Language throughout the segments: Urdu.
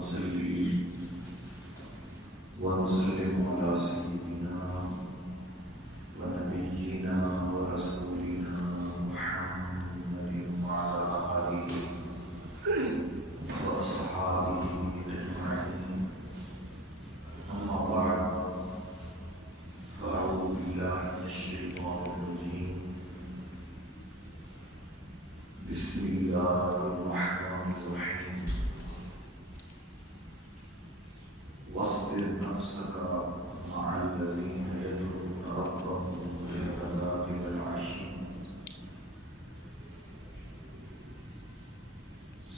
ونصلي ونسلم على سيدنا ونبينا ورسولنا محمد وعلى آله وأصحابه أجمعين. أما بعد، فأعوذ بالله من الشيطان الرجيم. بسم الله الرحمن الرحيم. واصبر نفسك مع الذين يدعون ربهم بالغداة والعشي.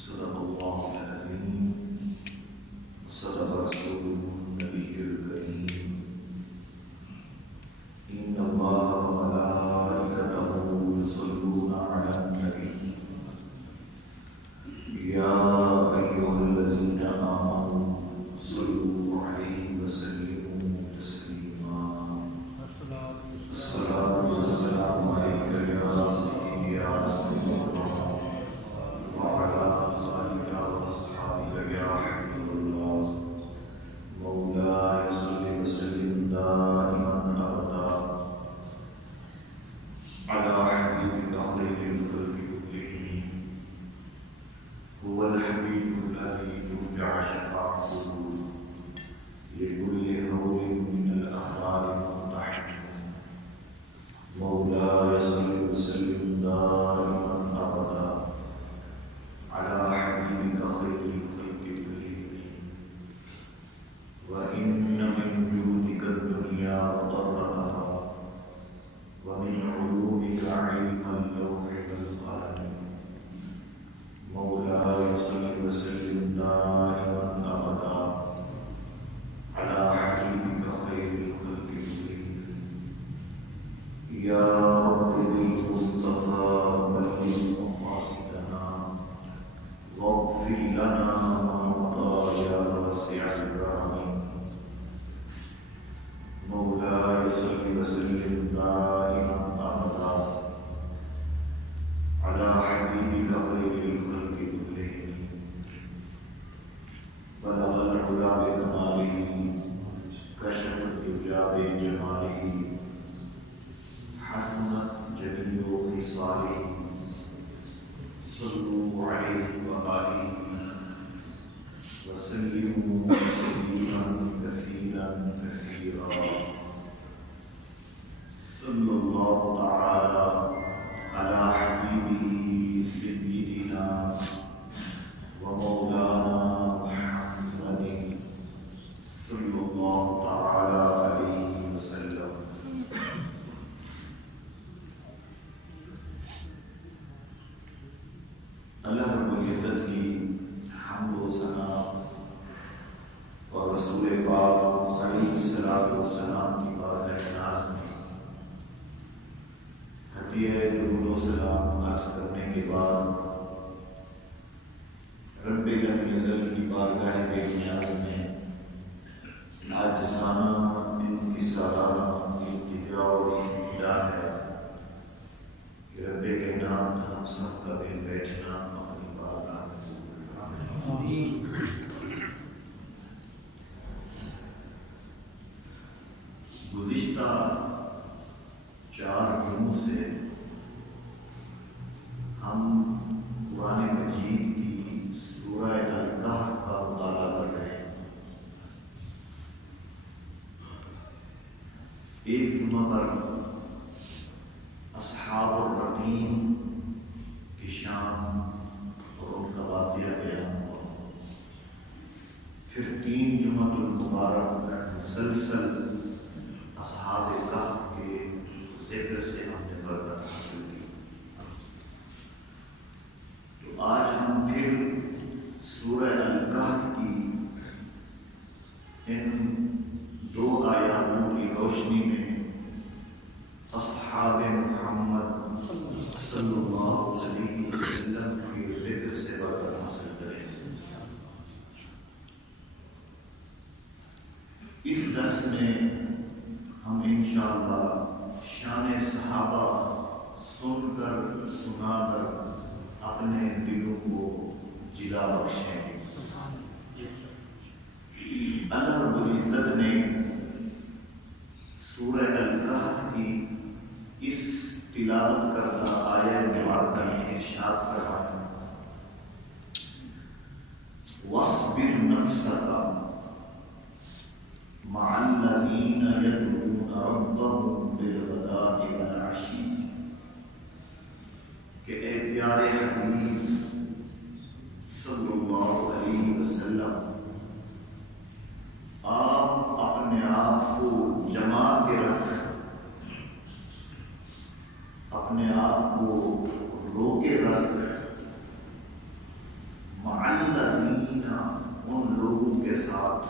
صدق الله العظيم وصدق رسوله النبي الكريم. إن الله وملائكته يصلون على النبي يا أيها الذين آمنوا صلوا عليه وسلموا تسليما. الصلاة والسلام عليك يا سيدي يا رسول الله وعلى آلك وأصحابك يا حبيب الله. مولاي صل وسلم دائما أبدا على حبيبك خير الخلق كلهم. هو الحبيب الذي ترجع شفاعته لكل هول من الأهوال مقتحم. مولاي صل وسلم دائما أبدا على حبيبك خير الخلق كلهم. وإن من جودك الدنيا وضرها، ومن علومك علم اللوح والقلم. مولاي صل وسلم دائما أبدا على حبيبك خير الخلق كلهم. يا رب بالمصطفى بلغ مقاصدنا واغفر لنا ما مضى يا واسع الكرم. مولاي صل وسلم دائما أبدا على حبيبك خير الخلق كلهم. بلغ العلا بكماله، كشف الدجى بجماله، حسنت جميع خصاله. صلوا عليه وآله وسلموا تسليما كثيرا كثيرا. صلى الله تعالى على حبيبه سيدنا ومولانا محمد صلى الله تعالى عليه وسلم. اللہ رب العزت کی حمد و ثنا اور رسول پاک علیہ الصلوۃ والسلام کی بارگاہ ناز میں ہدیہ درود و سلام عرض کرنے کے بعد رب العزت کی بارگاہ بے نیاز میں عاجزانہ انکسارانہ التجا اور استدعا ہے کہ رب کائنات ہم سب کا دل بیٹھنا اپنی بارگاہ میں قبول فرمائے. گزشتہ 4 جمعوں سے ہم قرآن مجید کی سورہ الکہف کا مطالعہ کر رہے ہیں. ایک جمعہ پر اصحاب الرقیم کی شان اور ان کا واقعہ بیان ہوا. پھر 3 جمعۃ المبارک مسلسل اصحاب کہف کے ذکر سے ہم نے برکت حاصل کی. تو آج ہم پھر سورہ الکہف کی ان 2 آیاتوں کی روشنی میں اصحاب محمد صلی اللہ علیہ وسلم کے ذکر سے برکت حاصل کریں. اس درس میں ہم انشاءاللہ شان صحابہ سن کر سنا کر اپنے دلوں کو جلا بخشیں. العزت نے سورہ الکہف کی اس تلاوت کردہ آیہ مبارکہ میں ارشاد فرمایا وَاصْبِرْ نَفْسَكَ مَعَ الَّذِينَ يَدْعُونَ رَبَّهُمْ بِالْغَدَاةِ وَالْعَشِيِّ کہ اے پیارے حبیب صلی اللہ علیہ وسلم آپ اپنے آپ کو جما کے رکھ، اپنے آپ کو روکے رکھ، مع الذین ان لوگوں کے ساتھ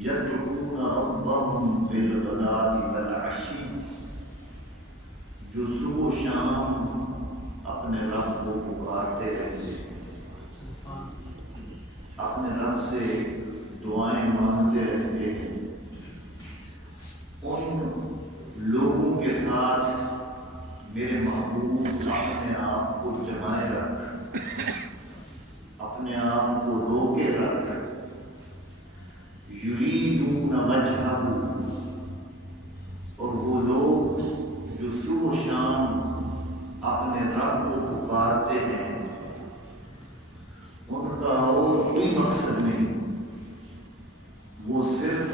یدعون ربهم بالغداة والعشی جو صبح و شام اپنے رب کو پکارتے رہتے، اپنے رب سے دعائیں مانگتے رہتے ہیں، ان لوگوں کے ساتھ میرے محبوب اپنے آپ کو جمائے رکھ، اپنے آپ کو روکے رکھ، یریدون وجہہ اور وہ لوگ جو صبح و شام اپنے رب کو پکارتے ہیں ان کا اور کوئی مقصد نہیں، وہ صرف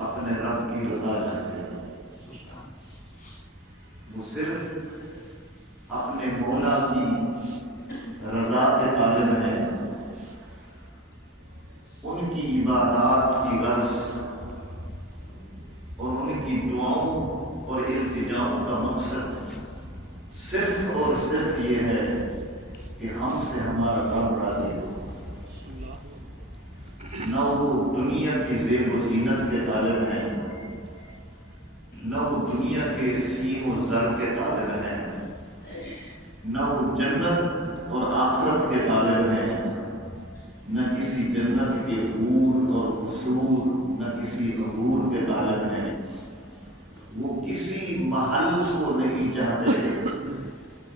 اپنے رب کی رضا چاہتے ہیں، وہ صرف اپنے مولا کی رضا کے طالب ہیں، ان کی عبادات کی غرض اور ان کی دعاؤں اور التجاؤں کا مقصد صرف اور صرف یہ ہے کہ ہم سے ہمارا رب راضی ہو، نہ وہ دنیا کی زیب و زینت کے طالب ہیں، نہ وہ دنیا کے سیم و زر کے طالب ہیں، نہ وہ جنت اور آخرت کے طالب ہیں، نہ کسی جنت کے حور اور قصور، نہ کسی عبور کے طالب ہیں، وہ کسی محل کو نہیں چاہتے،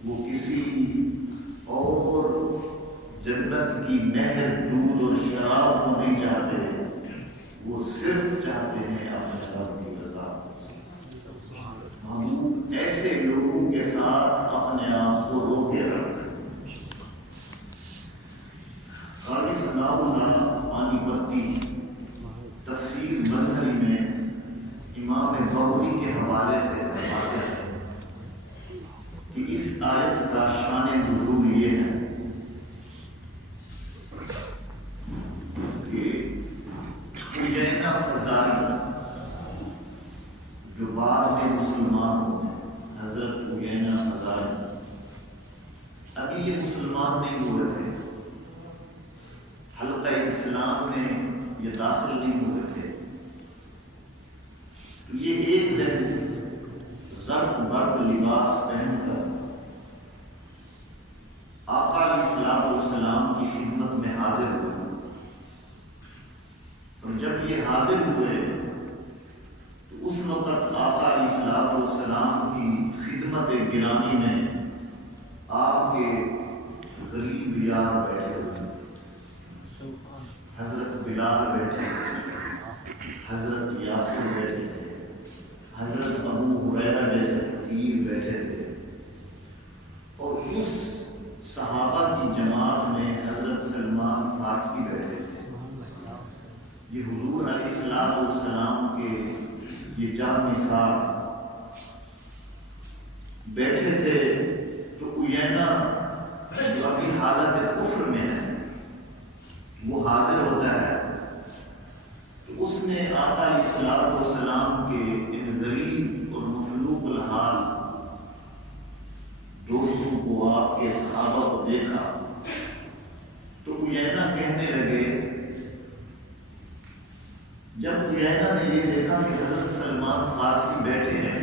وہ کسی اور جنت کی نہر دودھ اور شراب کو نہیں چاہتے، وہ صرف چاہتے ہیں اپنے رب کی رضا۔ ہم ایسے لوگوں کے ساتھ اپنے آپ کو روکے رکھ۔ قاضی ثناء اللہ پانی پتی تفسیر مظہری میں امام بغوی کے حوالے سے فرماتے ہیں کہ اس آیت کا شان نزول یہ ہے کہ عیینہ فزاری جو بعد میں مسلمان ہوتے ہیں، حضرت عیینہ فزاری ابھی یہ مسلمان نہیں ہوئے تھے، حلقہ اسلام میں یہ داخل نہیں ہوئے تھے، تو یہ ایک دن زرق برق لباس پہن کر آقا علیہ السلام کی خدمت میں حاضر ہوئے، اور جب یہ حاضر ہوئے تو اس وقت آقا علیہ السلام کی خدمت گرامی میں آپ کے غریب یار بیٹھے ہوئے، حضرت بلال بیٹھے تھے، حضرت یاسر بیٹھے تھے، حضرت ابو ہریرہ جیسے فقیر بیٹھے تھے، اور اس صحابہ کی جماعت میں حضرت سلمان فارسی بیٹھے تھے۔ یہ حضور علیہ السلام کے یہ جان نثار بیٹھے تھے، تو عیینہ جو ابھی حالت کفر میں ہے وہ حاضر ہوتا ہے، تو اس نے آقا علیہ السلام کے ان غریب اور مفلوق الحال دوستوں کو، آپ کے صحابہ کو دیکھا تو عیینہ کہنے لگے، جب عیینہ نے یہ دیکھا کہ حضرت سلمان فارسی بیٹھے ہیں،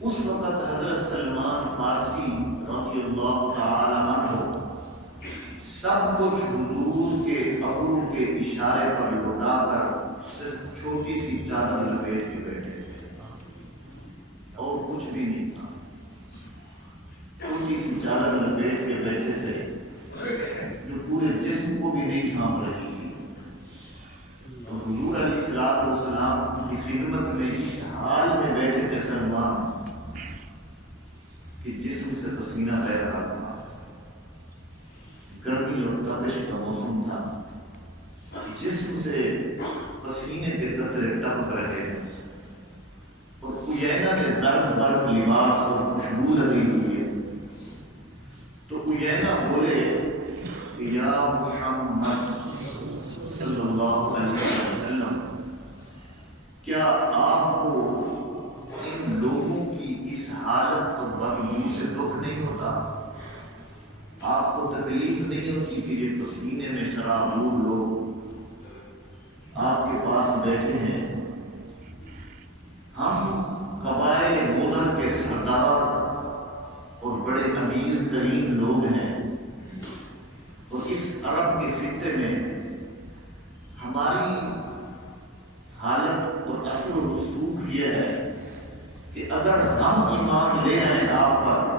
اس وقت حضرت سلمان فارسی رضی اللہ تعالی عنہ سب کچھ حضور کے ابرو کے اشارے پر لوٹا کر صرف چھوٹی سی چادر لپیٹ کے بیٹھے تھے، اور کچھ بھی نہیں تھا، چھوٹی سی چادر لپیٹ کے بیٹھے تھے جو پورے جسم کو بھی نہیں ڈھانپ رہی تھی، اور حضور خدمت میں اس حال میں بیٹھے تھے سلمان کہ جسم سے پسینہ بہ رہا تھا، گرمی اور تپش کا موسم تھا، جسم سے پسینے کے قطرے ٹپک رہے ہیں، اور اجینا نے زرد برق لباس اور خوشبو لگی ہوئی ہے۔ تو اجینا بولے کہ یا محمد صلی اللہ علیہ وسلم، کیا آپ کو ان لوگوں کی اس حالت اور بدبو سے دکھ نہیں ہوتا؟ آپ کو تکلیف نہیں ہوتی کہ یہ پسینے میں شرابور لوگ آپ کے پاس بیٹھے ہیں؟ ہم قبائل مدر کے سردار اور بڑے امیر ترین لوگ ہیں، اور اس عرب کے خطے میں ہماری حالت اور اثر و رسوخ یہ ہے کہ اگر ہم ایمان لے آئیں آپ پر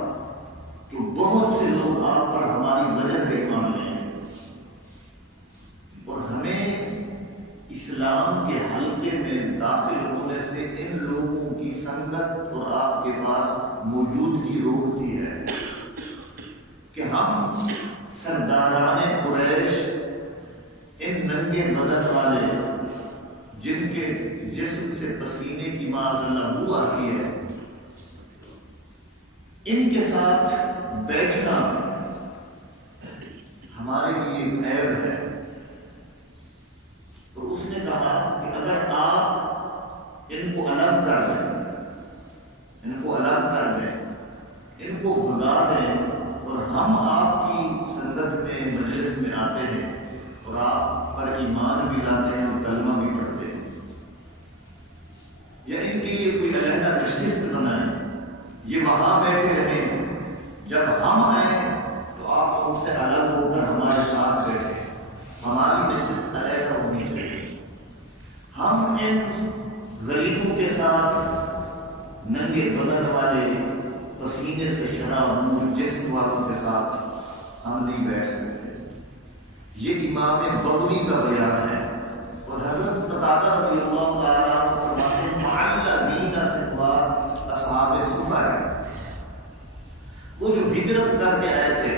تو بہت سے لوگ آپ پر ہماری وجہ سے ایمان لے آئیں، اور ہمیں اسلام کے حلقے میں داخل ہونے سے ان لوگوں کی سنگت اور آپ کے پاس موجودگی روکتی ہے کہ ہم سرداران قریش، ان ننگے بدن والے جن کے جسم سے پسینے کی معاذ اللہ بو آتی ہے، ان کے ساتھ بیٹھنا ہمارے لیے ایک عیب ہے۔ اور اس نے کہا کہ اگر آپ ان کو الگ کر دیں، ان کو بھگا دیں، اور ہم آپ کی سنگت میں مجلس میں آتے ہیں اور آپ پر ایمان بھی لاتے ہیں اور کلمہ بھی پڑھتے ہیں، یا ان کے لیے کوئی علیحدہ نشست بنائیں، یہ وہاں بیٹھے رہیں، جب ہم آئیں تو آپ ان سے الگ ہو کر ہمارے ساتھ بیٹھے، ہماری نشست علیحدہ ہونی چاہیے۔ ہم ان غریبوں کے ساتھ، ننگے بدن والے پسینے سے شرابور جسم والوں کے ساتھ ہم نہیں بیٹھ سکتے۔ یہ امام بغوی کا بیان ہے، اور حضرت قتادہ رضی اللہ تعالیٰ عنہ فرماتے ہیں معلزین سے مراد اصحاب صفہ ہے، وہ جو ہجرت کر کے آئے تھے،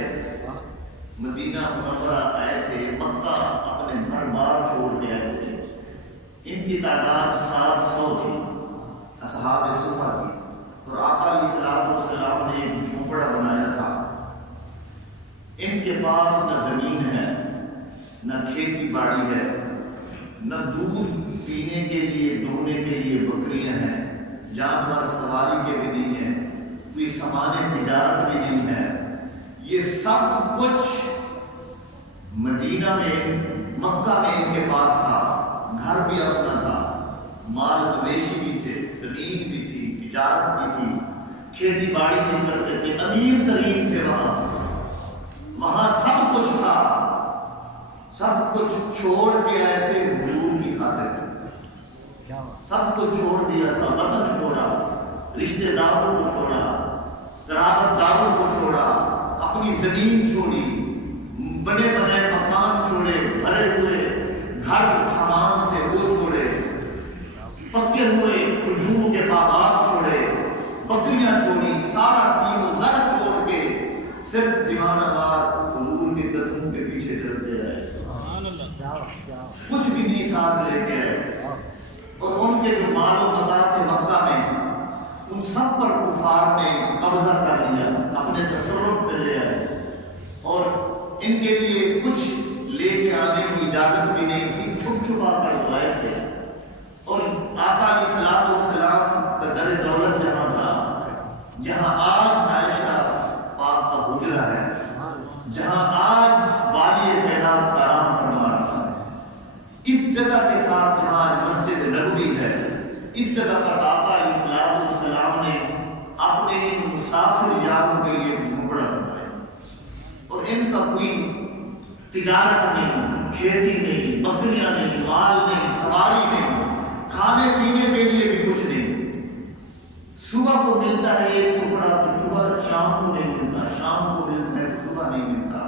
مدینہ منورہ آئے تھے، مکہ اپنے گھر بار چھوڑ کے آئے تھے، ان کی تعداد 700 تھی اصحاب صفہ کی، اور آقا علیہ الصلوۃ والسلام نے ایک جھونپڑا بنایا تھا۔ ان کے پاس نہ زمین ہے، نہ کھیتی باڑی ہے، نہ دودھ پینے کے لیے دونے کے لیے بکریاں ہیں، جانور سواری کے بھی نہیں ہیں، کوئی سامان تجارت بھی نہیں ہے۔ یہ سب کچھ مدینہ میں، مکہ میں ان کے پاس تھا، گھر بھی اپنا تھا، مال مویشی بھی تھے، زمین بھی تھی، تجارت بھی تھی، کھیتی باڑی بھی کرتے تھے، امیر ترین تھے، وہاں سب کچھ تھا، سب کچھ چھوڑ کے آئے تھے حضور کی خاطر، سب کچھ چھوڑ دیا تھا، وطن چھوڑا، رشتہ داروں کو چھوڑا، قرابت داروں کو چھوڑا، اپنی زمین چھوڑی، بڑے بڑے مکان چھوڑے، بھرے ہوئے گھر سامان سے وہ چھوڑے، پکے ہوئے کھجوروں کے باغات چھوڑے، بکریاں چھوڑی، سارا سیم و زر چھوڑ کے صرف دیوانہ وار حضور کے قدموں کے پیچھے چلتے رہے، کچھ بھی نہیں ساتھ لے کے آئے، اور ان کے جو مال و متاع تھے مکہ میں، ان سب پر کفار نے قبضہ کر لیا، اپنے تصرف میں لے آئے، اور ان کے لیے کچھ لے کے آنے کی اجازت بھی نہیں تھی، چھپ چھپا کر دعائیں تھے۔ اور آقا علیہ الصلوۃ والسلام کا در دولت جہاں تھا، جہاں آج عائشہ پاک کا حجرہ ہے، جہاں آج والی کائنات آرام فرما رہا ہے، اس جگہ کے ساتھ جہاں مسجد نبوی ہے، اس جگہ پر آقا علیہ الصلوۃ والسلام نے اپنے مسافر یاروں کے لیے جھونپڑا بنایا، اور ان کا کوئی تجارت نہیں، کھیتی نہیں، بکریاں نہیں، مال نہیں، سواری نہیں، کھانے پینے کے لیے بھی کچھ نہیں۔ صبح کو ملتا ہے ایک ٹکڑا تو صبح شام کو نہیں ملتا، شام کو ملتا ہے تو صبح نہیں ملتا۔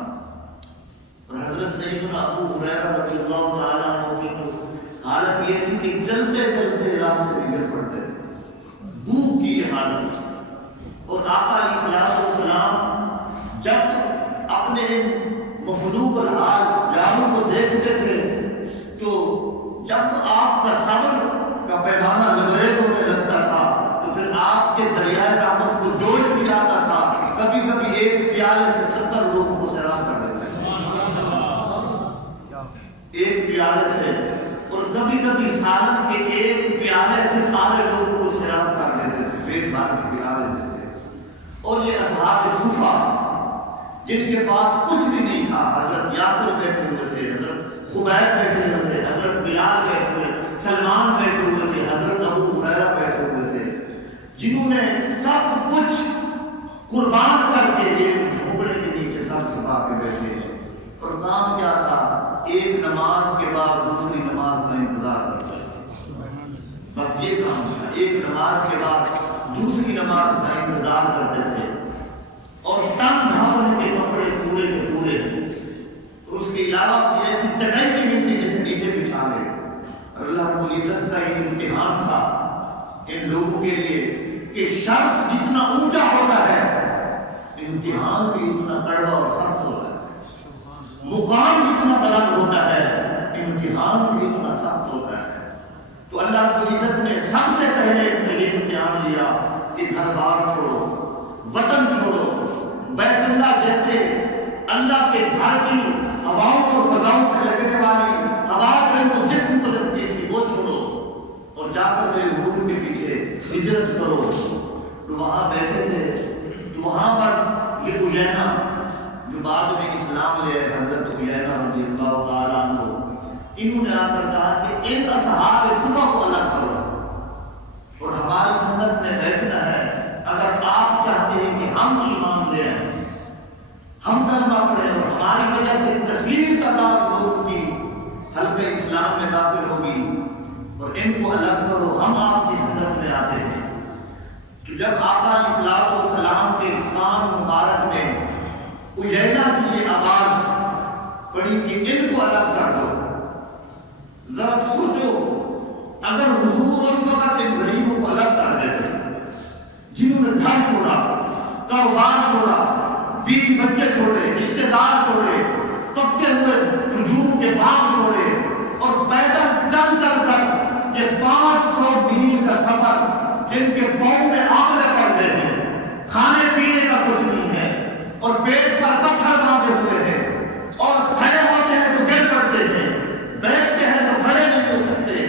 اور حضرت سیدنا ابو ہریرہ رضی اللہ تعالیٰ عنہ کی تو حالت یہ تھی کہ چلتے چلتے راستے اور آقا علیہ السلام جب اپنے مفلوق الحال یاروں کو دیکھتے تھے تو جب آپ کا صبر کا پیمانہ لبریز ہونے لگتا تھا تو پھر آپ کے دریائے رحمت کو جوش بھی آتا تھا. کبھی کبھی ایک پیالے سے 70 لوگوں کو سیراب کر دیتے تھے ایک پیالے سے, اور کبھی کبھی سالن کے ایک پیالے سے سارے لوگوں کو سیراب کر دیتے تھے, پیٹ بھر کے پلا دیتے تھے. اور یہ اصحاب صفا جن کے پاس کچھ بھی نہیں تھا, حضرت یاسر بیٹھے ہوئے تھے, حضرت خبیب بیٹھے ہوئے تھے, حضرت بلال بیٹھے ہوئے, سلمان بیٹھے ہوئے تھے, حضرت ابو ہریرہ بیٹھے ہوئے تھے, جنہوں نے سب کچھ قربان کر کے ایک جھوپڑے کے نیچے سب چھپا کے بیٹھے. اور کام کیا تھا؟ ایک نماز کے بعد دوسری نماز کا انتظار کرتے, بس یہ کام تھا. ایک نماز کے بعد دوسری نماز کا انتظار کرتے تھے, اور تن دھاپنے کے کپڑے پورے کے پورے, اس کے علاوہ کوئی ایسی چٹائی نہیں ملتی جیسے نیچے بچھا لے. اللہ رب العزت کا یہ امتحان تھا ان لوگوں کے لیے کہ شخص جتنا اونچا ہوتا ہے امتحان بھی اتنا کڑوا اور سخت ہوتا ہے. مقام جتنا بلند ہوتا ہے امتحان بھی اتنا سخت ہوتا ہے. تو اللہ رب العزت نے سب سے پہلے یہ امتحان لیا کہ گھر بار چھوڑو, وطن چھوڑو, بیت اللہ جیسے اللہ کے گھر کی ہواؤں اور فضاؤں سے لگنے والی آواز ان کو جسم کو لگتی تھی وہ چھوڑو, اور جا کر میرے روح کے پیچھے ہجرت کرو. تو وہاں بیٹھے تھے, تو وہاں پر یہ اجینا جو بعد میں اسلام لے حضرت اجینا رضی اللہ تعالیٰ عنہ, انہوں نے آ کر کہا کہ ان اصحاب صفا کو الگ کرو اور ہماری سنت میں بیٹھنا ہے. اگر آپ چاہتے ہیں کہ ہم ایمان لے آئیں, ہم کلمہ پڑھیں اور ہماری وجہ سے کثیر تعداد لوگوں کی حلقہ اسلام میں داخل ہوگی, اور ان کو الگ کرو, ہم آپ کی سنت میں آتے ہیں. تو جب آقا علیہ السلام کے کان مبارک میں اجینا کی یہ آواز پڑی کہ ان کو الگ کر دو, ذرا سوچو اگر حضور اس وقت ان غریبوں کو الگ کر دیتے جنہوں نے گھر چھوڑا, کاروبار چھوڑا, بیوی بچے چھوڑے, رشتے دار چھوڑے, پکے ہوئے کھجوروں کے باغ چھوڑے, اور پیدل چل چل کر یہ 500 میل کا سفر جن کے پاؤں میں آملے پڑ گئے ہیں, کھانے پینے کا کچھ نہیں ہے, اور پیٹ پر پتھر باندھے ہوئے ہیں, اور کھڑے ہوتے ہیں تو گر پڑتے ہیں, بیٹھتے ہیں تو کھڑے نہیں ہو سکتے.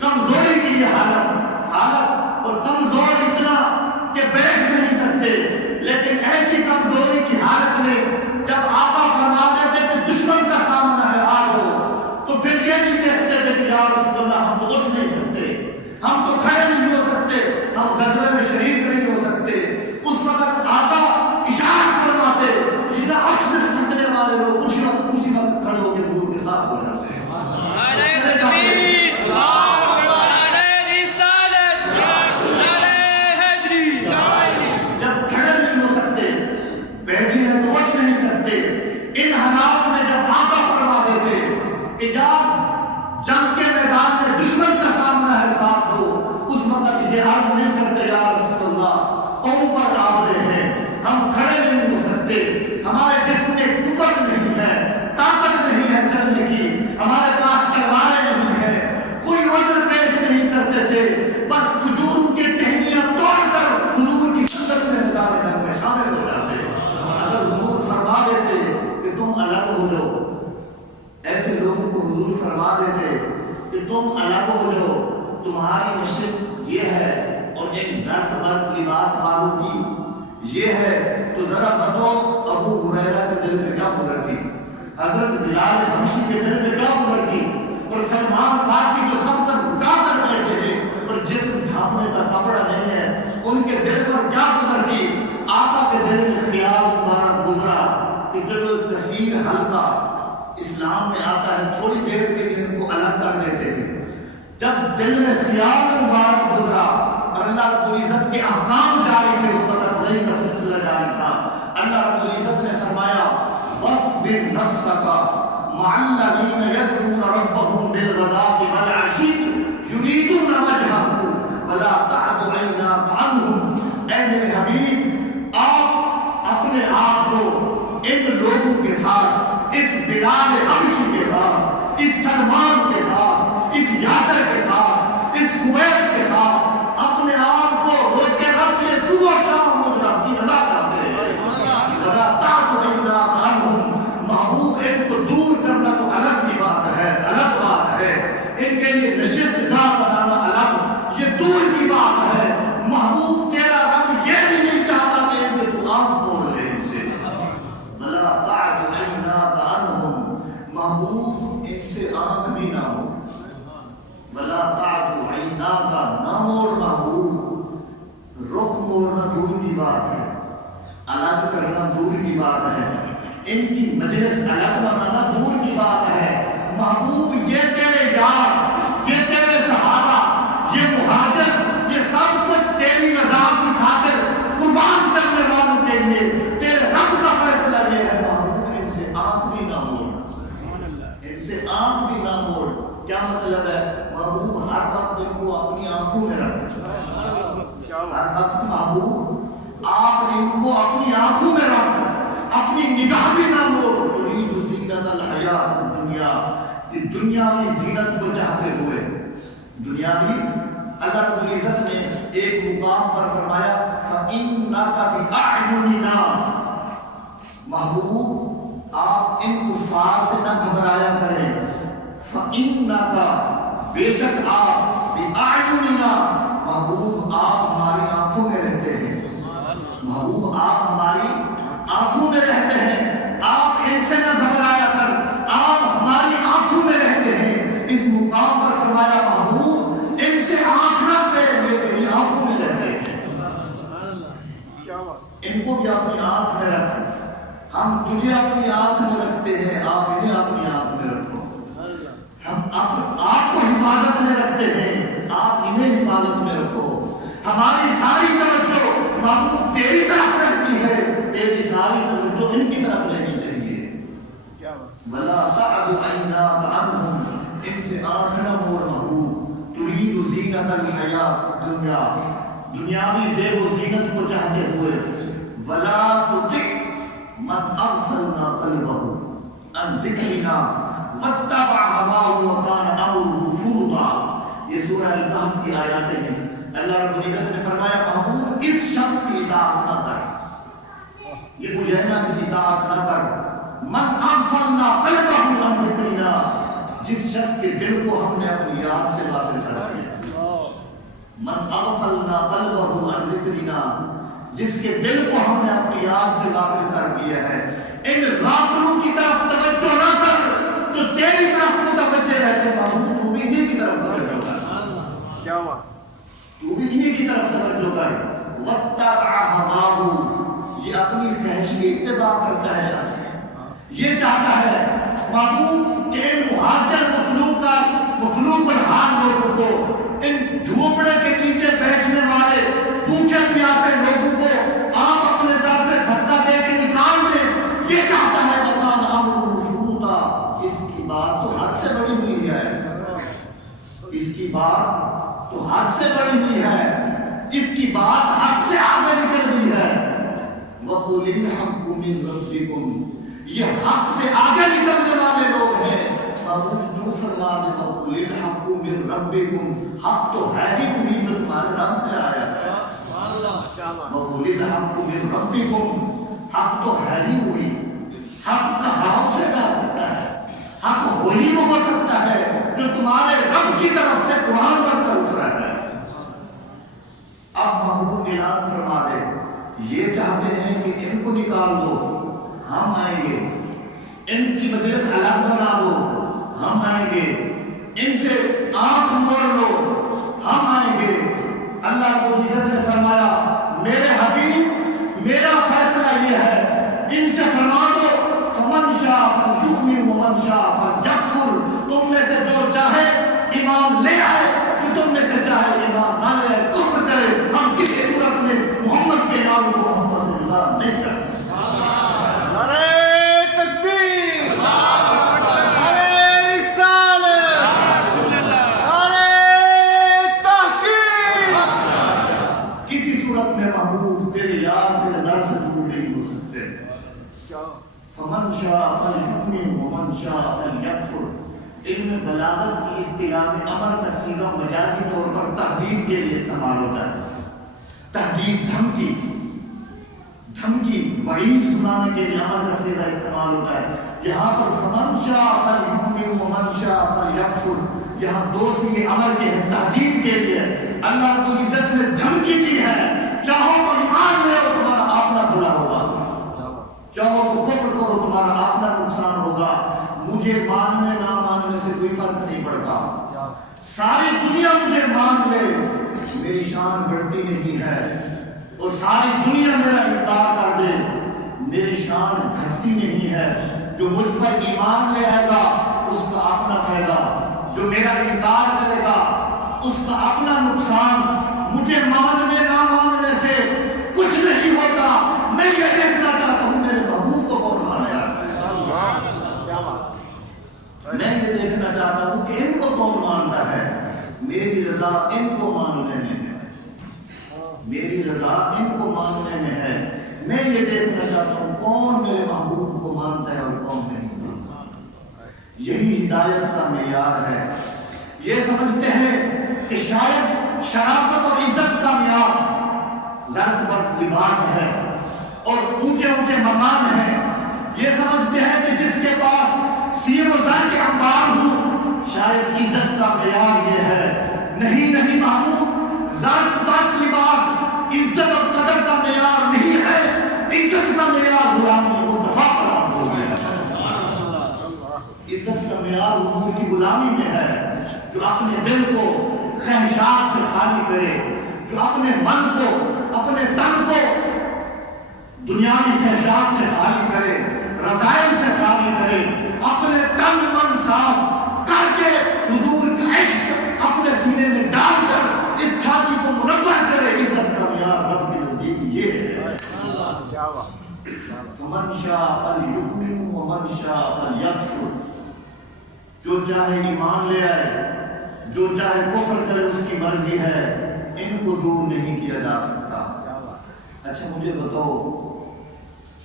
کمزوری کی یہ حالت اور کمزور اتنا کہ بیٹھ نہیں سکتے. لیکن ایسی کمزوری کی حالت میں جب آقا فرما دیتے کہ دشمن کا سامنا ہے آ جاؤ, تو پھر یہ نہیں کہتے تھے کہ یا رسول اللہ ہم تو اٹھ نہیں سکتے, ہم تو کھڑے نہیں ہو سکتے, ہم غزوے میں شریک نہیں ہو سکتے. اس وقت آقا اشارہ فرماتے, جتنا اٹھ سکنے والے لوگ اسی وقت کھڑے ہو کے حضور کے ساتھ ہو جاتے ہیں. ان حالات میں جب آقا فرما دیتے کہ جب جنگ کے میدان میں دشمن کا سامنا ہے ساتھ ہو, اس وقت یہ عرض نہیں کرتے یا رسول اللہ قوم پر آپ رہے ہیں, ہم کھڑے نہیں ہو سکتے, ہمارے جسم میں قوت نہیں ہے, طاقت نہیں ہے چلنے کی, ہمارے پاس تلواریں نہیں ہیں, کوئی عذر پیش نہیں کرتے تھے, بس کھجور کی ٹہنیاں توڑ کر حضور کی سنت میں میدان جنگ میں شامل ہو جاتے. اگر حضور فرما دیتے تم الگ ہو جاؤ, ایسے لوگوں کو حضور فرما دیتے کہ تم الگ ہو جاؤ, تمہاری نشست یہ ہے اور ایک زرد برق لباس والوں کی یہ ہے, تو ذرا بتاؤ ابو ہریرہ کے دل میں کیا گزرتی, حضرت بلال حبشی کے دل میں کیا گزرتی, اور سلمان فارسی جو سب تک اٹھا کر بیٹھے ہیں اور جسم ڈھانپنے کا کپڑا نہیں ہے, ان کے دل پر کیا گزرتی. آقا کے دل میں خیال مبارک گزرا کہ جو کثیر حلقہ اسلام میں آتا ہے تھوڑی دیر کے لیے ان کو الگ کر دیتے ہیں. جب دل میں خیال مبارک گزرا اور اللہ رب العزت کے احکام جاری تھے, اس وقت وحی کا سلسلہ جاری تھا, اللہ رب العزت نے فرمایا وَاصْبِرْ نَفْسَكَ مَعَ الَّذِينَ يَدْعُونَ رَبَّهُم بِالْغَدَاةِ وَالْعَشِيِّ يُرِيدُونَ وَجْهَهُ وَلَا تَعْدُ عَيْنَاكَ عَنْهُمْ. اے میرے حبیب بلال حبشی کے ساتھ، اس سلمان کے ساتھ، اس یاسر کے ساتھ، اس خبیب کے ساتھ اپنے آپ کو روک کے رکھ لے، صبح شام مجھ رب کی رضا کرتے ہیں۔ وَلَا تَعْدُ عَيْنَاكَ عَنْهُمْ، محبوب ان کو دور کرنا تو الگ کی بات ہے، الگ بات ہے، ان کے لیے نشست نہ بنانا الگ، یہ دور کی بات ہے۔ محبوب تیرا رب یہ بھی نہیں چاہتا کہ ان کے تو آنکھ موڑ لے ان سے۔ وَلَا تَعْدُ عَيْنَاكَ عَنْهُمْ، محبوب ان سے آنکھ بھی نہ موڑ۔ وَلَا تَعْدُ عَيْنَاكَ، نہ موڑ محبوب، رخ موڑنا دور کی بات ہے، الگ کرنا دور کی بات ہے، ان کی مجلس الگ بنانا دور کی بات ہے۔ محبوب یہ تیرے یار، یہ تیرے صحابہ، یہ مہاجر، یہ سب کچھ تیری رضا کی خاطر قربان کرنے والوں کے لیے تیرے رب کا فیصلہ یہ ہے۔ محبوب ان سے آنکھ بھی نہ موڑ، ان سے آنکھ بھی نہ موڑ۔ کیا مطلب ہے؟ محبوب ہر وقت ان کو اپنی آنکھوں میں رکھ، ہر وقت محبوب آپ ان کو اپنی آنکھوں میں رکھ، اپنی نگاہ بھی نہ موڑ۔ ترید زینت الحیات الدنیا، کہ دنیاوی زینت کو چاہتے ہوئے، دنیاوی، اللہ رب العزت نے ایک مقام پر فرمایا فَإِنَّكَ بِأَعْيُنِنَا، محبوب آپ ان کفار سے نہ گھبرایا کریں۔ فَإِنَّكَ، بے شک آپ، بِأَعْيُنِنَا، محبوب آپ ہماری آنکھوں میں رہتے ہیں، محبوب آپ ہماری آنکھوں میں رہتے ہیں، آپ ان سے نہ گھبرایا کر، آپ ہماری آنکھوں میں رہتے ہیں۔ اس مقام پر فرمایا محبوب ان سے آنکھ نہ پھیر، یہ تیری آنکھوں میں رہتے ہیں، ان کو بھی اپنی آنکھ میں رکھ۔ ہم تجھے اپنی آنکھ میں رکھتے ہیں، آپ انہیں اپنی آنکھ میں رکھو۔ ہم آپ کو حفاظت میں رکھتے ہیں، آپ انہیں حفاظت میں رکھو۔ ہماری ساری توجہ محبوب تیری طرف رکھتی ہے، تیری ساری توجہ ان کی طرف لینی چاہیے۔ وَلَا تَعْدُ عَيْنَاكَ عَنْهُمْ، ان سے آنکھ نہ موڑ محبوب۔ تُرِيدُ زِینَتَ الْحَیَاةِ الدُّنْیَا، دنیاوی زیب و زینت کو چاہتے ہوئے۔ وَلَا تُطِعْ مَنْ أَغْفَلْنَا قَلْبَهُ عَنْ ذِکْرِنَا وَاتَّبَعَ هَوَاهُ وَكَانَ أَمْرُهُ فُرُطًا، یہ سورہ الکہف کی آیاتیں ہیں۔ اللہ رب العزت نے فرمایا محبوب اس شخص کی اطاعت نہ کر، یہ اجینا کی اطاعت نہ کر۔ من اغفلنا قلبه عن ذکرنا، جس شخص کے دل کو ہم نے اپنی یاد سے غافل کر دیا۔ من اغفلنا قلبه عن ذکرنا، جس کے دل کو ہم نے اپنی یاد سے غافل کر دیا ہے۔ ان غافلوں کی طرف توجہ نہ کر، جو تیری طرف متوجہ رہتے محبوب، تو بھی انہیں کی طرف توجہ کر، کیا ہوا؟ تو بھی انہیں کی طرف توجہ کر۔ وَاتَّبَعَ هَوَاهُ، یہ اپنی خواہش کی اتباع کرتا ہے شخص، یہ چاہتا ہے محبوب کہ ان مہاجر مفلوق الحال لوگوں کو، ان جھوپڑے کے نیچے بیٹھنے والے بھوکے پیاسے لوگوں کو آپ اپنے در سے دھکا دے کے نکال دیں، یہ چاہتا ہے۔ وَكَانَ أَمْرُهُ فُرُوطًا، اس کی بات تو حد سے بڑی ہوئی ہے، اس کی بات تو حد سے بڑی ہوئی ہے، اس کی بات حد سے آگے نکل گئی ہے۔ وَقُلِ الْحَقُّ مِنْ رَبِّكُمْ، یہ حق سے آگے نکلنے والے لوگ ہیں۔ محبوب تو فرما دے وَقُلِ الْحَقُّ مِنْ رَبِّكُمْ، حق تو ہے ہی وہی جو تمہارے رب سے آیا ہے۔ وَقُلِ الْحَقُّ مِنْ رَبِّكُمْ، حق تو ہے ہی وہی، حق کہاں سے جا سکتا ہے؟ حق وہی ہو سکتا ہے جو تمہارے رب کی طرف سے قرآن بن کر اٹھ رہا ہے۔ اب محبوب اعلان فرما دے، یہ چاہتے ہیں کہ ان کو نکال دو، ہم آئیں گے، ان کی مجلس الگ بنا دو، ہم آئیں گے، ان سے آنکھ موڑ لو، ہم آئیں گے۔ اللہ کو عزت نے فرمایا میرے حبیب میرا فیصلہ یہ ہے، ان سے فرما دو فمن شاء فلیؤمن ومن شاء فلیکفر، تم میں سے جو چاہے ایمان لے آئے، جو تم میں سے چاہے ایمان نہ لے کفر کرے، ہم کسی صورت میں محمد کے نام کو محمد صلی اللہ علیہ وسلم نہیں کر سکتے۔ فمن شاء فلیؤمن ومن ومن شاء فلیکفر. علم بلاغت کی اصطلاح میں امر کا صیغہ مجازی طور پر تہدید کے لیے استعمال ہوتا ہے. تہدید، دھمکی، وعید سنانے کے لیے امر کا صیغہ استعمال ہوتا ہے. یہاں پر فمن شاء فلیؤمن ومن شاء فلیکفر، یہاں دو صیغے امر کے ہیں، تہدید کے لیے. اللہ رب العزت نے دھمکی دی ہے، چاہو تو ایمان لے اور تمہارا اپنا بھلا ہوگا، چاہو تو کفر کرو تمہارا اپنا نقصان ہوگا. مجھے ماننے نہ ماننے سے کوئی فرق نہیں پڑتا. ساری دنیا مجھے مان لے، میری شان بڑھتی نہیں ہے، اور ساری دنیا میرا انکار کر دے، میری شان گھٹتی نہیں ہے. جو مجھ پر ایمان لے آئے گا اس کا اپنا فائدہ، جو میرا انکار کرے گا اس کا اپنا نقصان. مجھے ماننے نہ ماننے سے کچھ نہیں ہوتا. میں یہ دیکھنا چاہتا ہوں میرے محبوب کو کون مانا ہے. میں یہ دیکھنا چاہتا ہوں کہ ان کو کون مانتا ہے. میری رضا ان کو ماننے میں ہے، میری رضا ان کو ماننے میں ہے. میں یہ دیکھنا چاہتا ہوں کون میرے محبوب کو مانتا ہے اور کون نہیں مانتا. یہی ہدایت کا معیار ہے. یہ سمجھتے ہیں کہ شاید شرافت اور عزت کا معیار زرق برق لباس ہے اور اونچے اونچے مکان ہیں. یہ سمجھتے ہیں کہ جس کے پاس سیم و زر کے انبار ہوں شاید عزت کا معیار یہ ہے. نہیں نہیں محبوب، زرق برق لباس عزت اور قدر کا معیار نہیں ہے. عزت کا معیار غلامی مصطفیٰ پر ہو گیا. عزت کا معیار حضور کی غلامی میں ہے. جو اپنے دل کو خواہشات سے خالی کرے، جو اپنے من کو، اپنے تن کو دنیاوی خواہشات سے خالی کرے، رذائل سے خالی کرے، اپنے تن من صاف کر کے حضور کا عشق اپنے سینے میں ڈال کر اس چھاتی کو منور کرے. عزت کا معیار رب کے نزدیک یہ ہے. فمن شاء فلیؤمن ومن شاء فلیکفر. جو چاہے ایمان لے آئے، جو چاہے کفر کرے، اس کی مرضی ہے. ان کو دور نہیں کیا جا سکتا. اچھا مجھے بتاؤ،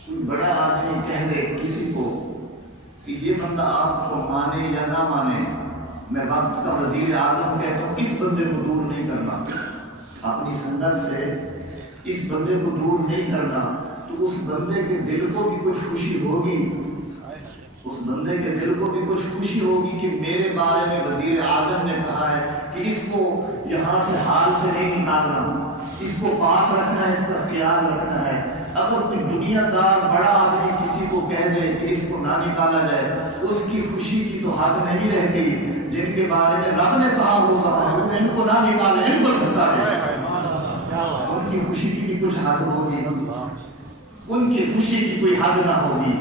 کوئی بڑا آدمی کہہ دے کسی کو کہ یہ بندہ آپ کو مانے یا نہ مانے، میں وقت کا وزیر اعظم کہتا ہوں اس بندے کو دور نہیں کرنا، اپنی سنت سے اس بندے کو دور نہیں کرنا، تو اس بندے کے دل کو بھی کچھ خوشی ہوگی، اس بندے کے دل کو بھی کچھ خوشی ہوگی کہ میرے بارے میں وزیر اعظم نے کہا ہے کہ اس کو یہاں سے حال سے نہیں نکالنا، اس کو پاس رکھنا ہے، اس کا خیال رکھنا ہے. اگر کوئی دنیا دار بڑا آدمی کسی کو کہہ دے کہ اس کو نہ نکالا جائے، اس کی خوشی کی تو حد نہیں رہتی. جن کے بارے میں رب نے کہا ہوگا محبوب ان کو نہ نکالے، ان کو دھکا دے، ان کی خوشی کی بھی کچھ حد ہوگی، ان کی خوشی کی کوئی حد نہ ہوگی.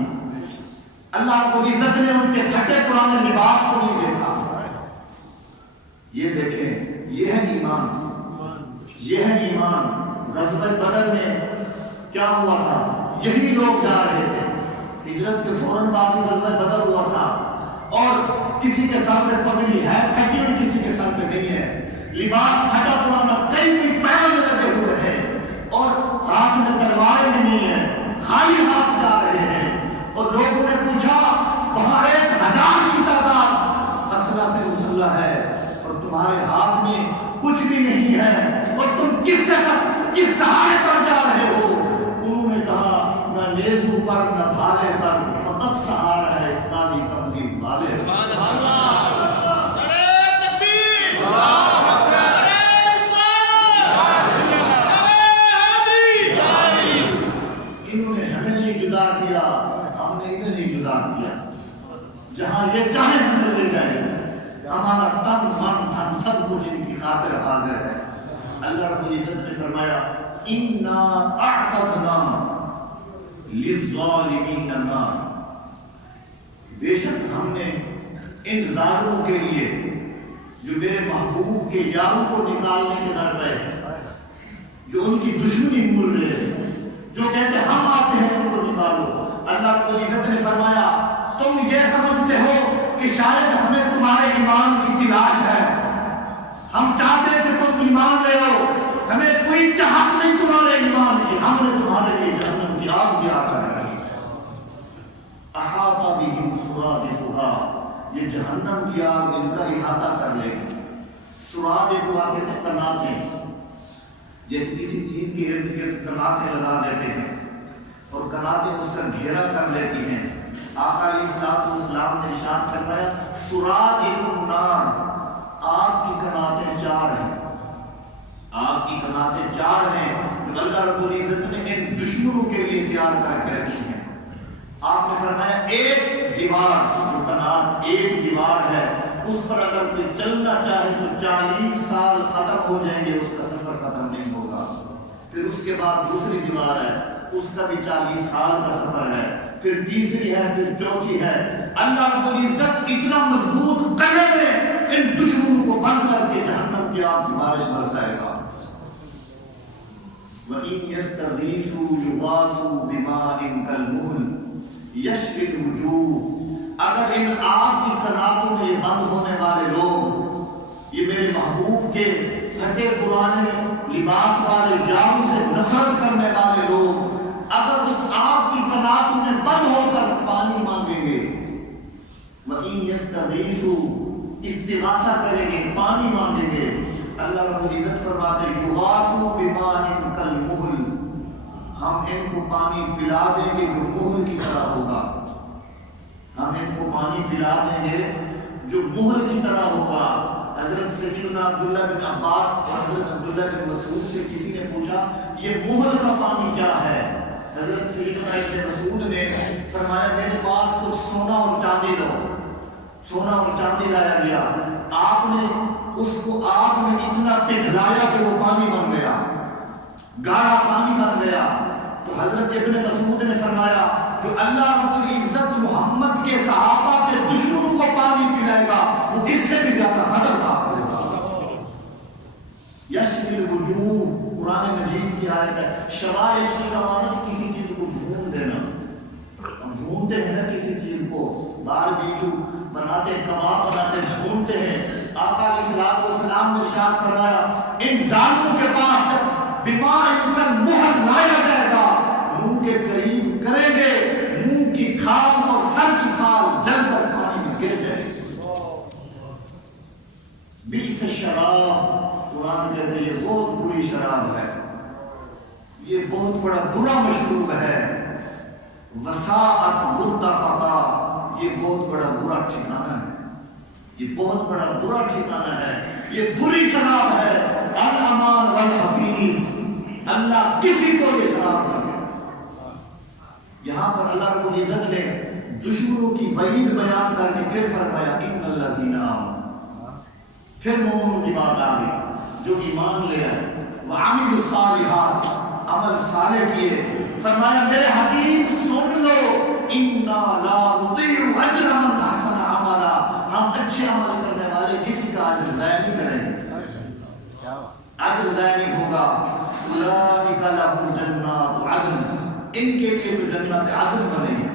اللہ کو عزت نے ان کے پھٹے پرانے لباس کو نہیں دیکھا. یہ دیکھیں، یہ ہے ایمان، یہ ہے ایمان. غزوہ بدر میں کیا ہوا تھا؟ یہی لوگ جا رہے تھے، ہجرت کے فوراً بعد غزوہ بدر ہوا تھا، اور کسی کے سر پہ پگڑی ہے پھٹی ہوئی، کسی کے سر پہ نہیں ہے، لباس پھٹا پرانا، کئی پیروں میں لگے ہوئے ہیں، اور ہاتھ میں تلواریں بھی نہیں ہیں، خالی ہاتھ جا رہے ہیں. اور لوگوں نے پوچھا وہاں 1000 کی تعداد اسلحہ سے مسلح ہے اور تمہارے ہاتھ میں کچھ بھی نہیں ہے، اور تم کس سہارے پر جا رہے ہو؟ انہوں نے کہا نہ نیزو پر نہ بھالے پر، فقط سہارا ہے اس کالی کملی والے. انہوں نے ہمیں نہیں جدا کیا، ہم نے انہیں نہیں جدا کیا. جہاں یہ چاہیں ہمیں لے جائیں، ہمارا تن من دھن سب کچھ ان کی خاطر حاضر ہے. اللہ رب العزت نے فرمایا اِنَّا أَعْتَدْنَا لِلظَّالِمِينَ النَّارَ. بے شک ہم نے ان ظالموں کے لیے جو میرے محبوب کے یاروں کو نکالنے کے در پہ، جو ان کی دشمنی مول رہے ہیں، جو کہتے ہیں ہم آتے ہیں ان کو نکالو، اللہ رب العزت نے فرمایا تم یہ سمجھتے ہو کہ شاید ہمیں تمہارے ایمان کی تلاش ہے، ہم چاہتے ہیں کہ تم ایمان لے آؤ، ہمیں کوئی چاہت نہیں تمہارے ایمان کی، ہم نے تمہارے لیے جہنم کی آگ تیار کر رہی ہے. احاط بہم سرادقها، یہ جہنم کی آگ ان کا احاطہ کر لے گی۔ سرادقها کہتے ہیں کناتے، جیسے کسی چیز کے ارد گرد کناتے لگا دیتے ہیں اور کناتے اس کا گھیرا کر لیتی ہیں۔ آقا علیہ السلام نے ارشاد فرمایا سرادق النار، آگ کی کناتیں چار ہیں، آگ کی کناتیں چار ہیں جو اللہ رب العزت نے ان دشمنوں کے لیے تیار کر کے رکھی ہیں۔ آپ نے فرمایا ایک دیوار، جو کنات ایک دیوار ہے، اس پر اگر کوئی چلنا چاہے تو 40 سال ختم ہو جائیں گے، اس کا سفر ختم نہیں ہوگا۔ پھر اس کے بعد دوسری دیوار ہے، اس کا بھی 40 سال کا سفر ہے، پھر تیسری ہے، پھر چوتھی ہے۔ اللہ رب العزت اتنا مضبوط قلعے میں ان دشمنوں کو بند کر کے جہنم کی آگ کی بارش برسائے گا۔ وَإِن يَسْتَغِيثُوا يُغَاثُوا بِمَاءٍ كَالْمُهْلِ يَشْوِي الْوُجُوهَ، اگر ان آگ کی کناتوں میں یہ بند ہونے والے لوگ، یہ میرے محبوب کے پھٹے پرانے لباس والے جام سے نفرت کرنے والے لوگ، اگر اس آگ کی کناتوں میں بند ہو کر پانی مانگیں گے، وَإِن يَسْتَغِيثُوا استغاثہ کریں گے، پانی مانگیں گے، اللہ رب العزت فرماتے یغاثوا بماء کالمہل، ہم ان کو پانی پلا دیں گے جو مہر کی طرح ہوگا، ہم ان کو پانی پلا دیں گے جو مہر کی طرح ہوگا۔ حضرت سیدنا عبداللہ بن عباس، حضرت عبداللہ بن مسعود سے کسی نے پوچھا یہ مہر کا پانی کیا ہے؟ حضرت سیدنا ابن مسعود نے فرمایا میرے پاس کچھ سونا اور چاندی لو، سونا اور چاندی لایا گیا، آپ نے اس کو آگ میں اتنا پگھلایا کہ وہ پانی بن گیا، گاڑھا پانی بن گیا۔ تو حضرت ابن مسعود نے فرمایا جو اللہ رب العزت محمد کے صحابہ کے دشمنوں کو پانی پلائے گا وہ اس سے بھی زیادہ خطرناک ہوگا۔ یشوی الوجوہ، قرآن مجید کی آیت ہے۔ شوائے یشوی کا معنی کسی چیز کو بھون دینا، ہم بھونتے ہیں نا کسی چیز کو، باربیکیو بناتے ہیں، کباب بناتے ہیں، بھونتے ہیں۔ آقا علیہ السلام نے ارشاد فرمایا ان ظالموں کے پاس بیمار کا مہر لایا جائے گا، منہ کے قریب کریں گے، منہ کی کھال اور سر کی کھال جل کر پانی میں گر جائے گی۔ بیس شراب، قرآن کہتے ہیں یہ بہت بری شراب ہے، یہ بہت بڑا برا مشروب ہے۔ وساعت مرتفقہ، یہ بہت بڑا برا ٹھکانہ ہے، یہ بہت بڑا برا ٹھکانہ ہے، یہ بری شراب ہے۔ الامان والحفیظ، اللہ کسی کو یہ شراب نہ دے۔ یہاں پر اللہ رب العزت نے دشمنوں کی وعید بیان کر کے پھر فرمایا ان الذین آمنوا، پھر مومنوں کی بات آ گئی جو ایمان لے آئے، وعملوا الصالحات، عمل صالح کیے، فرمایا میرے حبیب سن لو انا لا نضيع اجر من احسن عملا، ہم اچھے عمل کرنے والے کسی کا اجر ضائع نہیں کریں گے، اجر ضائع نہیں ہوگا۔ اولئک لهم جنات عدن، ان کے لیے تو جنت عدن بنے گی،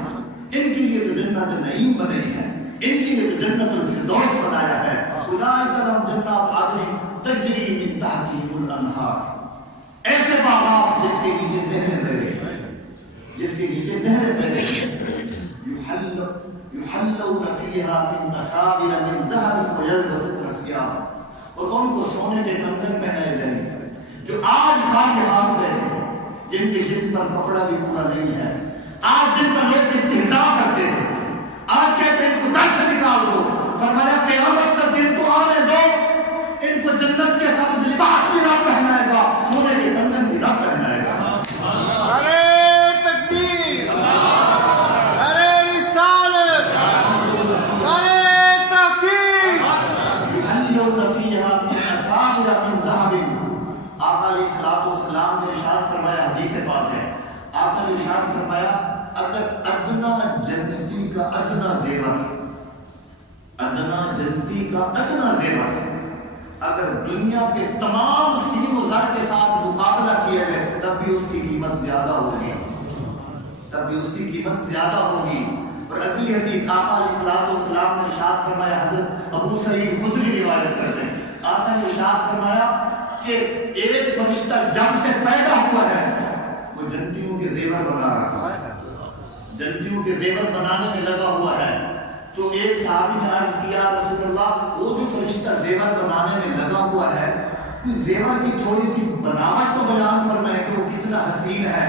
ان کے لیے تو جنت نعیم بنے گی ہے، ان کے لیے تو جنت الفردوس بنایا ہے۔ اولئک لهم جنات عدن تجری من تحتهم الانہار، ایسے باغات جس کے نیچے نہریں بہ رہی ہیں، جس کے نیچے نہریں بہ رہی ہیں، یحلون فیہا من اساور من ذهب ویلبسون ثیابا، اور ان کو سونے کے کنگن پہنائے جائیں گے۔ جو آج خالی ہاتھ بیٹھے ہیں، جن کے جسم پر کپڑا بھی پورا نہیں ہے، آج جن کا لوگ استہزاء کرتے ہیں، آج کہتے ہیں ان کو در سے نکال دو، فرمایا قیامت کا دن تو آنے دو، ان کو جنت کے سبز لباس بھی رب پہنائے گا، سونے کے کنگن بھی رب پہنائے گا۔ السلام نے ارشاد فرمایا، حدیث پاک ہے، آقا نے ارشاد فرمایا اگر ادنا جنتی کا ادنا زیور، ادنا جنتی کا ادنا زیور اگر دنیا کے تمام سیم و زر کے ساتھ مقابلہ کیا جائے تب بھی اس کی قیمت زیادہ ہوگی، تب بھی اس کی قیمت زیادہ ہوگی۔ اور اگلی حدیث آقا علیہ السلام نے ارشاد فرمایا، حضرت ابو سعید خدری روایت کرتے ہیں، آقا نے ارشاد فرمایا کہ ایک فرشتہ جب سے پیدا ہوا ہے وہ جنتیوں کے زیور بنا رہا ہے، جنتیوں کے زیور بنانے میں لگا ہوا ہے۔ تو ایک صحابی نے عرض کیا رسول اللہ وہ جو فرشتہ زیور بنانے میں لگا ہوا ہے زیور کی تھوڑی سی بناوٹ تو بیان فرمائے کہ وہ کتنا حسین ہے.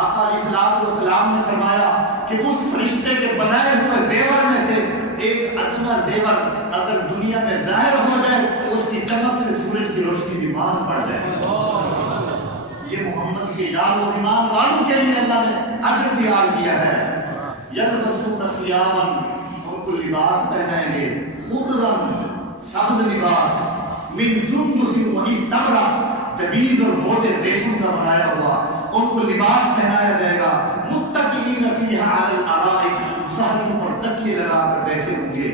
آقا علیہ الصلوۃ والسلام نے فرمایا کہ اس فرشتے کے بنائے ہوئے زیور میں سے ایک ادنا زیور اگر دنیا میں ظاہر ہو جائے تو اس کی چمک سے سورج کی روشنی بھی ماند پڑ جائے. یہ محمد کے یار و ایمان والوں کے لیے اللہ نے اجر تیار کیا ہے. یلبسون ثیابا ان کو لباس پہنائیں گے خضرا سبز لباس من سندس و استبرق دبیز اور موٹے ریشم کا بنایا ہوا ان کو لباس پہنایا جائے گا. متکئین فیہا علی الارائک سہروں پر تکیے لگا کر بیٹھے ہوں گے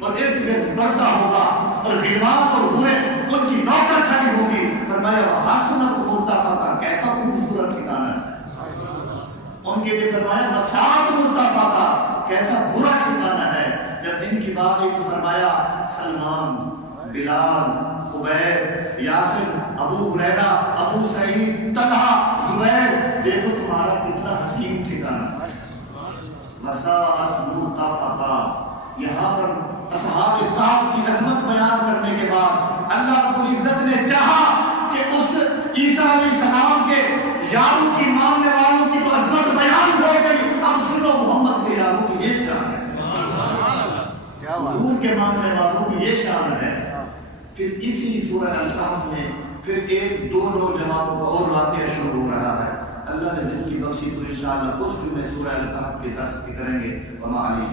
اور ارد گرد پردہ ہوگا اور غلمان اور بوڑھے ان کی نوکر کھڑی ہوگی. فرمایا حسنت مرتفقہ کیسا خوبصورت ٹھکانہ ہے. ان کے لیے فرمایا وسعت مرتفقہ کیسا برا ٹھکانہ ہے. جب ان کی بات ہوئی تو فرمایا سلمان بلال خبیب یاسر ابو ہریرہ ابو سعید طلحہ زبیر دیکھو تمہارا کتنا حسین ٹھکانہ. وسعت مرتفقہ یہاں پر اصحاب کہف کی عظمت بیان کرنے کے بعد اللہ رب العزت نے چاہا کہ اس عیسیٰ علیہ السلام کے یاروں کی ماننے والوں کی تو عظمت بیان ہو گئی. اب سنو محمد کے یاروں کی یہ شان ہے حضور کے ماننے والوں کی یہ شان ہے. پھر اسی سورہ الکہف میں پھر ایک دو نوجوانوں کا اور واقعہ شروع ہو رہا ہے. اللہ نے زندگی بخشی تو انشاءاللہ کچھ میں سورہ الکہف کے درس کریں گے. وما علی